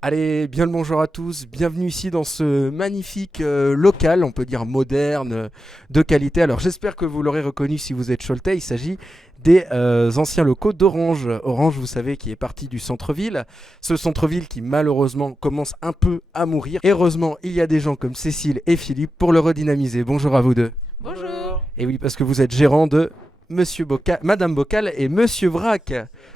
Allez, bien le bonjour à tous, bienvenue ici dans ce magnifique local, on peut dire moderne, de qualité. Alors j'espère que vous l'aurez reconnu si vous êtes Choletais, il s'agit des anciens locaux d'Orange. Orange, vous savez, qui est parti du centre-ville. Ce centre-ville qui malheureusement commence un peu à mourir. Heureusement, il y a des gens comme Cécile et Philippe pour le redynamiser. Bonjour à vous deux. Bonjour. Et oui, parce que vous êtes gérant de Madame Bocal et Monsieur Vrac.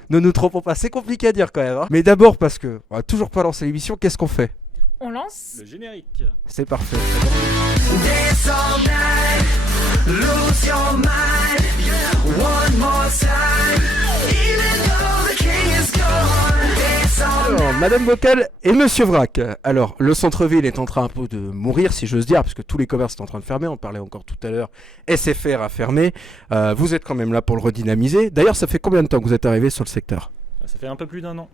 Ne nous trompons pas, c'est compliqué à dire quand même, hein. Mais d'abord parce que on va toujours pas lancer l'émission, qu'est-ce qu'on fait? On lance. Le générique. C'est parfait. Dance all night, lose your mind, one more time, even though the king is gone. Dance all Alors, Madame Bocal et Monsieur Vrac. Alors, le centre-ville est en train un peu de mourir, si j'ose dire, parce que tous les commerces sont en train de fermer. On parlait encore tout à l'heure. SFR a fermé. Vous êtes quand même là pour le redynamiser. D'ailleurs, ça fait combien de temps que vous êtes arrivé sur le secteur? Ça fait un peu plus d'un an.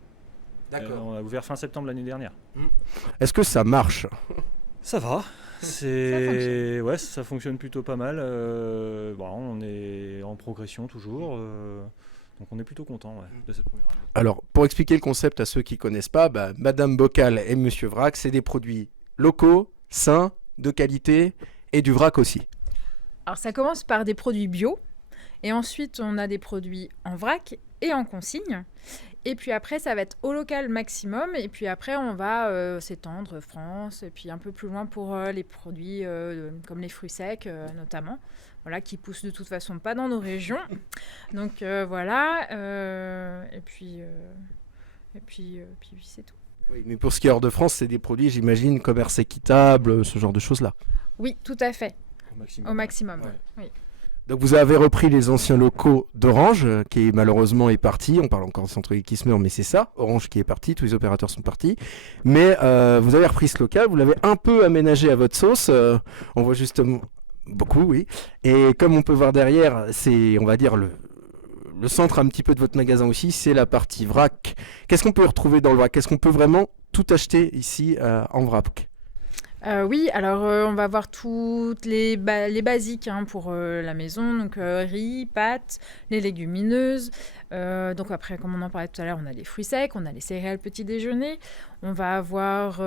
On a ouvert fin septembre l'année dernière. Est-ce que ça marche? Ça va. fonctionne. Ouais, ça fonctionne plutôt pas mal. On est en progression toujours. Donc on est plutôt content de cette première année. Alors, pour expliquer le concept à ceux qui connaissent pas, Madame Bocal et Monsieur Vrac, c'est des produits locaux, sains, de qualité et du vrac aussi. Alors ça commence par des produits bio. Et ensuite, on a des produits en vrac et en consigne. Et puis après, ça va être au local maximum. Et puis après, on va s'étendre France. Et puis un peu plus loin pour les produits comme les fruits secs notamment. Voilà, qui poussent de toute façon pas dans nos régions. Donc voilà. Puis c'est tout. Oui, mais pour ce qui est hors de France, c'est des produits, j'imagine, commerce équitable, ce genre de choses-là. Oui, tout à fait. Au Au maximum. Ouais. Oui. Donc vous avez repris les anciens locaux d'Orange, qui malheureusement est parti. On parle encore de centre-ville qui se meurt, mais c'est ça. Orange qui est parti, tous les opérateurs sont partis. Mais vous avez repris ce local, vous l'avez un peu aménagé à votre sauce. On voit justement beaucoup, oui. Et comme on peut voir derrière, c'est, on va dire, le centre un petit peu de votre magasin aussi, c'est la partie vrac. Qu'est-ce qu'on peut retrouver dans le vrac? Est-ce qu'on peut vraiment tout acheter ici en vrac? Oui, alors on va voir toutes les basiques pour la maison, donc riz, pâtes, les légumineuses. Donc après, comme on en parlait tout à l'heure, on a les fruits secs, on a les céréales petit déjeuner, on va avoir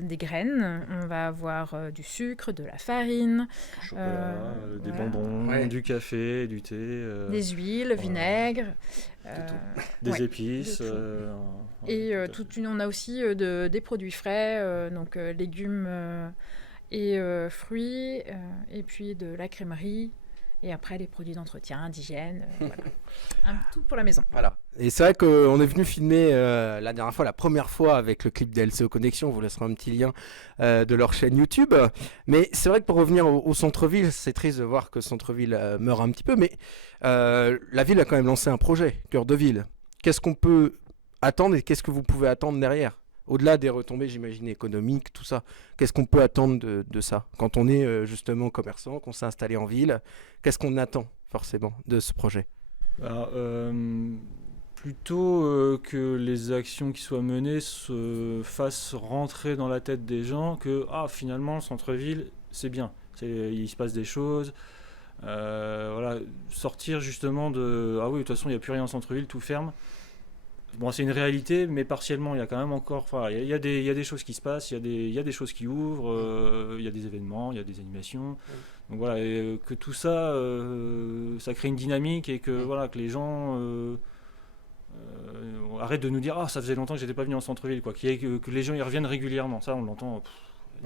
des graines, on va avoir du sucre, de la farine, Chocolat, des voilà. bonbons, Ouais. du café, du thé, des huiles, vinaigre. des ouais, épices. de tout. Ouais, Et tout à fait. on a aussi des produits frais, donc légumes et fruits, et puis de la crèmerie, et après les produits d'entretien, d'hygiène, voilà. Tout pour la maison. Voilà. Et c'est vrai qu'on est venu filmer la dernière fois, la première fois avec le clip d'LCO Connexion. On vous laissera un petit lien de leur chaîne YouTube. Mais c'est vrai que pour revenir au centre-ville, c'est triste de voir que le centre-ville meurt un petit peu. Mais la ville a quand même lancé un projet, Cœur de Ville. Qu'est-ce qu'on peut attendre et qu'est-ce que vous pouvez attendre derrière? Au-delà des retombées, j'imagine, économiques, tout ça. Qu'est-ce qu'on peut attendre de ça? Quand on est justement commerçant, qu'on s'est installé en ville, qu'est-ce qu'on attend forcément de ce projet? Alors, plutôt que les actions qui soient menées se fassent rentrer dans la tête des gens que finalement le centre-ville c'est bien, il se passe des choses. Voilà, sortir justement de oui de toute façon il n'y a plus rien en centre-ville, tout ferme. Bon, c'est une réalité, mais partiellement il y a quand même encore, il y a des choses qui se passent, il y a des choses qui ouvrent, il y a des événements, il y a des animations. Donc voilà, et, que tout ça, ça crée une dynamique et que voilà que les gens arrêtent de nous dire ça faisait longtemps que j'étais pas venu en centre-ville, quoi. Que les gens y reviennent régulièrement. Ça, on l'entend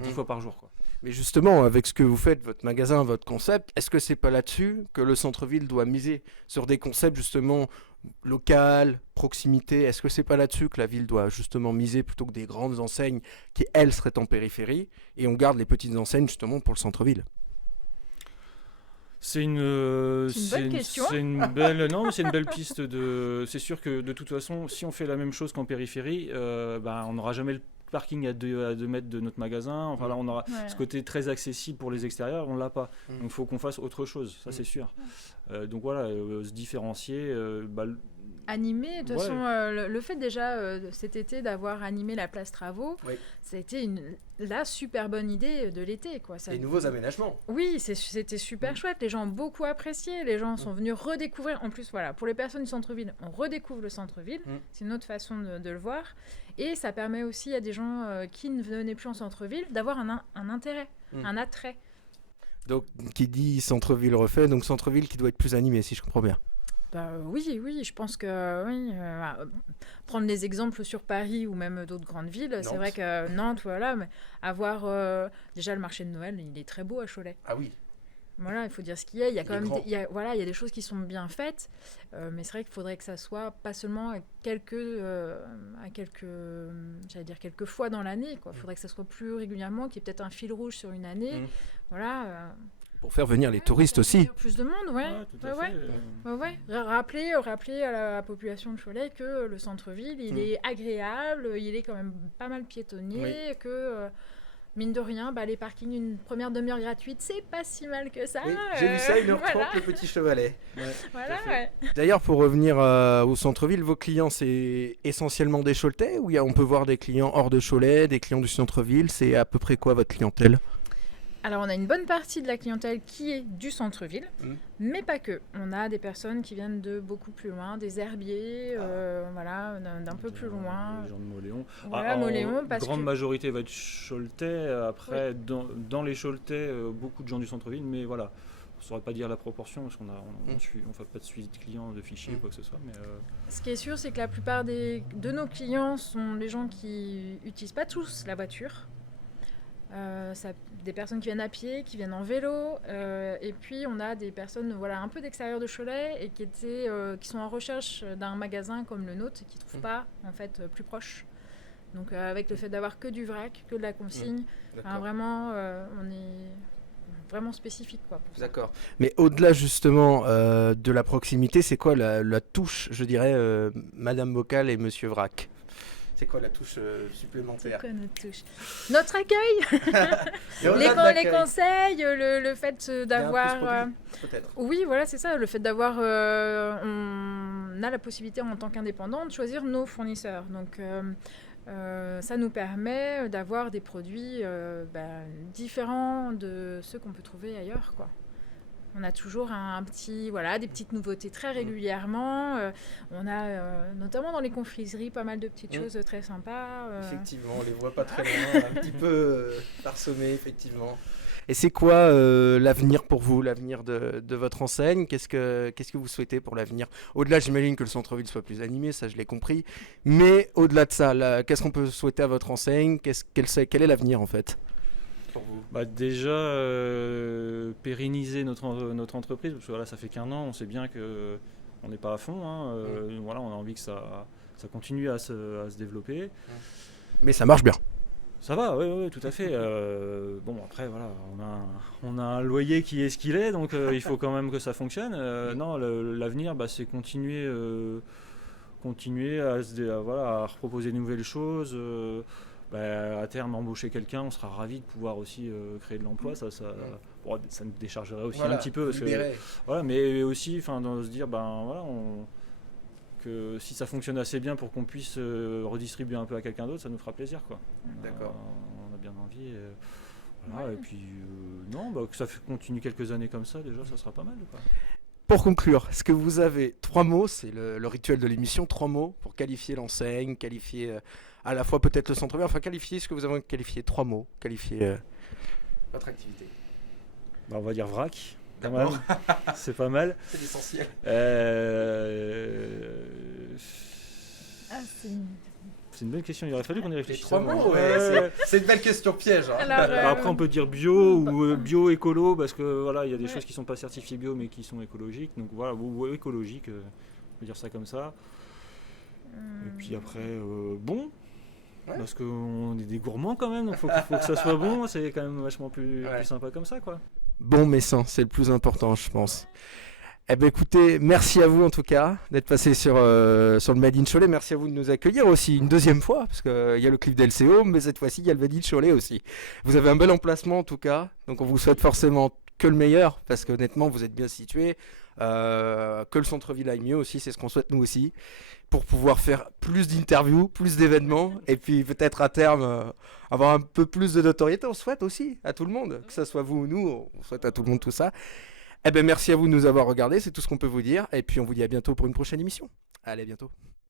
10 fois par jour, quoi. Mais justement, avec ce que vous faites, votre magasin, votre concept, est-ce que c'est pas là-dessus que le centre-ville doit miser sur des concepts justement local, proximité? Est-ce que c'est pas là-dessus que la ville doit justement miser plutôt que des grandes enseignes qui elles seraient en périphérie et on garde les petites enseignes justement pour le centre-ville? C'est une bonne question. C'est une belle non, mais c'est une belle piste de. C'est sûr que de toute façon, si on fait la même chose qu'en périphérie, on n'aura jamais le parking à 2 mètres de notre magasin. Enfin là, on aura Ouais. ce côté très accessible pour les extérieurs, on l'a pas. Mm. Donc il faut qu'on fasse autre chose, ça c'est sûr. Donc voilà, se différencier. Animé, de toute Ouais. façon, le fait déjà cet été d'avoir animé la place Travaux, Oui. ça a été la super bonne idée de l'été, quoi. Ça, aménagements. Oui, c'était super chouette. Les gens ont beaucoup apprécié. Les gens sont venus redécouvrir. En plus, voilà, pour les personnes du centre-ville, on redécouvre le centre-ville. C'est une autre façon de le voir. Et ça permet aussi à des gens qui ne venaient plus en centre-ville d'avoir un intérêt, un attrait. Donc, qui dit centre-ville refait, donc centre-ville qui doit être plus animé, si je comprends bien. Oui, je pense que oui. Prendre des exemples sur Paris ou même d'autres grandes villes, c'est vrai que Nantes, voilà, mais avoir déjà le marché de Noël, il est très beau à Cholet. Ah oui. Voilà, il faut dire ce qu'il y a. Il y a quand même, grand. il y a des choses qui sont bien faites, mais c'est vrai qu'il faudrait que ça soit pas seulement à quelques fois dans l'année. Il faudrait que ça soit plus régulièrement, qu'il y ait peut-être un fil rouge sur une année. Voilà. Pour faire venir les touristes aussi. Plus de monde, ouais. tout à fait. Rappeler à la population de Cholet que le centre-ville, il est agréable, il est quand même pas mal piétonnier, que mine de rien, les parkings, une première demi-heure gratuite, c'est pas si mal que ça. Oui, j'ai vu ça, 1h30, voilà. le Petit Chevalet. Voilà, D'ailleurs, pour revenir au centre-ville, vos clients, c'est essentiellement des Choletais ou on peut voir des clients hors de Cholet, des clients du centre-ville? C'est à peu près quoi votre clientèle? Alors, on a une bonne partie de la clientèle qui est du centre-ville, mais pas que. On a des personnes qui viennent de beaucoup plus loin, des herbiers, d'un peu plus loin. Les gens de Mauléon. Voilà, Mauléon, parce grande que... majorité va être Choletais. Après, dans les Choletais, beaucoup de gens du centre-ville, mais voilà. On ne saurait pas dire la proportion parce qu'on ne fait pas de suivi de clients, de fichiers, quoi que ce soit. Mais Ce qui est sûr, c'est que la plupart de nos clients sont les gens qui n'utilisent pas tous la voiture. Des personnes qui viennent à pied, qui viennent en vélo, et puis on a des personnes un peu d'extérieur de Cholet et qui sont en recherche d'un magasin comme le nôtre et qui ne trouvent pas en fait plus proche. Donc avec le fait d'avoir que du vrac, que de la consigne, vraiment on est vraiment spécifique pour ça. D'accord. Mais au-delà justement de la proximité, c'est quoi la touche, je dirais, Madame Bocal et Monsieur Vrac? C'est quoi la touche supplémentaire? C'est quoi notre touche? Notre accueil, les conseils, le fait d'avoir... peut-être. Oui, voilà, c'est ça. Le fait d'avoir... on a la possibilité en tant qu'indépendant de choisir nos fournisseurs. Donc, ça nous permet d'avoir des produits différents de ceux qu'on peut trouver ailleurs, quoi. On a toujours des petites nouveautés très régulièrement. On a notamment dans les confiseries pas mal de petites choses très sympas. Effectivement, on les voit pas très loin, un petit peu parsemés, effectivement. Et c'est quoi l'avenir pour vous, l'avenir de votre enseigne? Qu'est-ce que vous souhaitez pour l'avenir? Au-delà, j'imagine que le centre-ville soit plus animé, ça je l'ai compris. Mais au-delà de ça, qu'est-ce qu'on peut souhaiter à votre enseigne? Quel est l'avenir en fait pour vous? Déjà, pérenniser notre entreprise, parce que voilà, ça fait qu'1 an, on sait bien qu'on n'est pas à fond. Voilà, on a envie que ça continue à se développer. Mais ça marche bien. Ça va, oui, tout à fait. Après, voilà, on a un loyer qui est ce qu'il est, donc il faut quand même que ça fonctionne. Non, l'avenir, c'est continuer à reproposer de nouvelles choses. À terme, embaucher quelqu'un, on sera ravis de pouvoir aussi créer de l'emploi. Ça nous déchargerait aussi un petit peu. Mais aussi, de se dire, que si ça fonctionne assez bien pour qu'on puisse redistribuer un peu à quelqu'un d'autre, ça nous fera plaisir, quoi. D'accord. On a bien envie. Et puis, que ça continue quelques années comme ça, déjà, ça sera pas mal, quoi. Pour conclure, est-ce que vous avez 3 mots, c'est le rituel de l'émission, 3 mots pour qualifier l'enseigne, qualifier à la fois peut-être le centre-ville, qualifier ce que vous avez qualifié, 3 mots, qualifier votre activité. On va dire vrac. Quand même. C'est pas mal. C'est l'essentiel. C'est une bonne question. Il aurait fallu qu'on y réfléchisse. 3 mots, c'est une belle question piège. Après, on peut dire bio ou bio-écolo, parce que voilà, il y a des choses qui sont pas certifiées bio, mais qui sont écologiques. Donc voilà, ou écologique, on peut dire ça comme ça. Et puis après, bon. Parce qu'on est des gourmands quand même, donc faut que ça soit bon. C'est quand même vachement plus sympa comme ça, quoi. Bon mais sain, c'est le plus important, je pense. Écoutez, merci à vous en tout cas d'être passé sur le Made in Cholet. Merci à vous de nous accueillir aussi une deuxième fois, parce qu'il y a le clip d'LCO, mais cette fois-ci, il y a le Made in Cholet aussi. Vous avez un bel emplacement en tout cas, donc on vous souhaite forcément que le meilleur, parce qu'honnêtement, vous êtes bien situé. Que le centre-ville aille mieux aussi, c'est ce qu'on souhaite nous aussi, pour pouvoir faire plus d'interviews, plus d'événements, et puis peut-être à terme avoir un peu plus de notoriété. On souhaite aussi à tout le monde, que ce soit vous ou nous, on souhaite à tout le monde tout ça. Merci à vous de nous avoir regardés, c'est tout ce qu'on peut vous dire, et puis on vous dit à bientôt pour une prochaine émission. Allez, à bientôt.